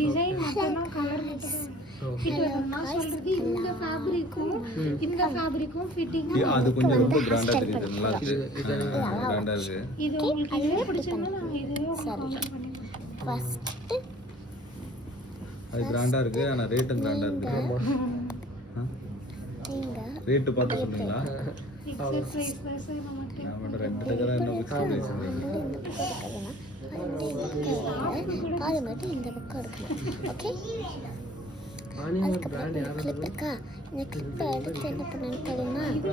Design மட்டும் colour மட்டும் fit பண்ணா சொல்றது இந்த ஃபேப்ரிக்கும் ஃபிட்டிங் அது கொஞ்சம் ரொம்ப கிராண்டா தெரியுது. நல்லா இருக்கு. இது கிராண்டா இருக்கு. இது உங்களுக்கு இது பிடிச்சதுன்னா நாங்க இதுவே ஆர்டர் பண்ணி ஃபர்ஸ்ட் அது கிராண்டா இருக்கு. ஆனா ரேட்டும் கிராண்டா இருக்கு. நீங்க ரேட் பார்த்து சொல்லுங்களா? ஃபிக்ஸட் பிரைஸ் தான் சார் நமக்கு. நம்ம ரெண்டு டக்கரா என்ன ஃபிக்ஸ் பிரைஸ் பாதி மட்டும் இந்த பக்கம் எடுக்கணும். ஓகே, அதுக்கப்புறம் கிளிப் இருக்கா, இந்த கிளிப்பை எடுத்து என்ன பண்ணணும் தெரியுமா? இந்த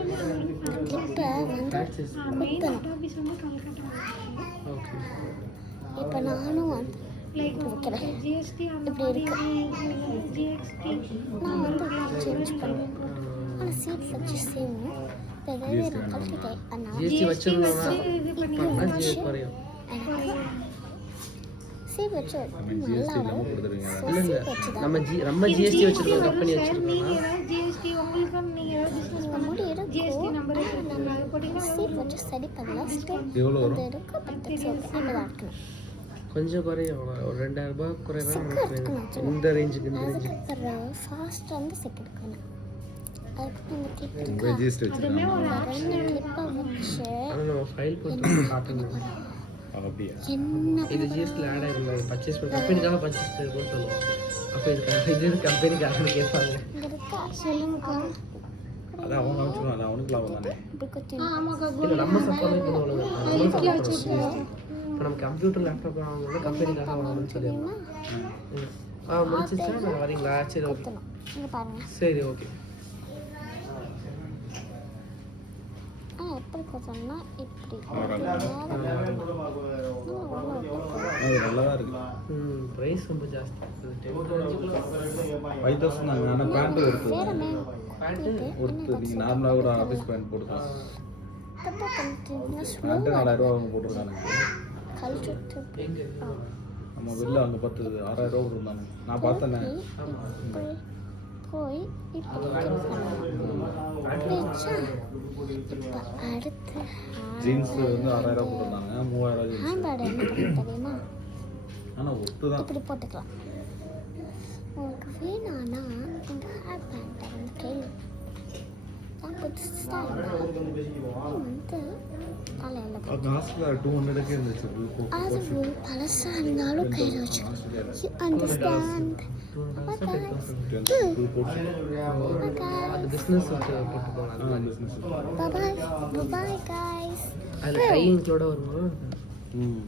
கிளிப்பை வந்து குத்தணும். இப்போ நானும் வந்து வைக்கிறேன். இப்படி இருக்கு. நான் வந்து சேஞ்ச் பண்ணுவேன். ஆனால் சீட் வச்சு செய்யணும். இப்போ எதாவது நான் கலக்கிட்டேன். அதனால சீட் வச்சு நல்லா நம்ம ஜிஎஸ்டி வச்சிருக்கோம், கம்பெனி வச்சிருக்கோம். சீட் வச்சு சரி பண்ணலாம். எவ்வளோ வரும்? இருக்கும் 10 இருக்கணும். கொஞ்சம் குறையும், ஒரு 2000 ரூபாய் குறையலாம். இந்த ரேஞ்சுக்கு அதுக்கப்புறம் ஃபாஸ்ட் வந்து செக் எடுக்கணும். அதுக்கப்புறம் இந்த கிளிப் உங்க இருக்கா, ஜிஎஸ்டி வச்சிருக்கீங்க. ரெண்டு கிளிப்பை வச்சு ஆனால் நம்ம ஃபைல் போட்டு காட்டணும். அப்படியா? என்ன இது ஜிஎஸ்டியில் ஆட் ஆகிருந்தாங்க. பர்ச்சேஸ் பண்ணி கம்பெனிக்காக பர்ச்சேஸ் பண்ணி கூட சொல்லுவோம். அப்போ இது கம்பெனிக்காக கேட்பாங்க. இங்கே இருக்கா சொல்லுங்கக்கா. அதான் அவங்க வச்சுருவாங்க. அவனுக்கு லாபம் தானே. இப்படி குத்தி இல்லை, நம்ம சப்போர்ட் பண்ணுவோம். இப்போ நம்ம கம்ப்யூட்டர் லேப்டாப் வாங்கணும், கம்பெனிக்காக வாங்கணும்னு சொல்லிடுவோம். முடிச்சிச்சா நான் வரீங்களா? சரி, ஓகே. இங்கே பாருங்க. சரி, ஓகே. எப்படி குத்தணும்னா இப்படி அது நல்லதா இருக்கு. ப்ரைஸ் ரொம்ப ஜாஸ்தி. 5000 தாங்க. ஆனால் பேண்ட் ஒருத்தது பேண்ட்டு ஒருத்தர் நீங்கள் நார்மலாக ஒரு ஆஃபீஸ் பேண்ட் போட்டுக்கலாம். தப்பா கண்டினியூஸ் பேண்ட்டு 4000 ரூபா அவங்க போட்டிருக்காங்க. கழிச்சுட்டு எங்கே? நம்ம வெளில அங்கே 6000 ரூபா போட்டிருந்தாங்க. நான் பார்த்தேனே. இப்படி போய் இப்படி வச்சா இப்போ அடுத்து ஜீன்ஸ் வந்து 6000 ரூபா போட்டிருந்தாங்க. 3000 ஜீன்ஸ். ஹேண்ட் பேட் என்ன பண்ண தெரியுமா? ஆனால் ஒத்து தான். இப்படி போட்டுக்கலாம். உங்களுக்கு வேணான்னா இந்த ஹேண்ட் பேண்டை வந்து கையில் தான் புதுசாக வந்து தலையில் காசில் 200க்கு இருந்துச்சு. அது பழசாக இருந்தாலும் கையில் வச்சுக்கலாம். அண்டர்ஸ்டாண்ட்? அது பிஸ்னஸ் போட்டு போகலாம். Bye guys. அதில் கையிங்களோட வருமா? ம்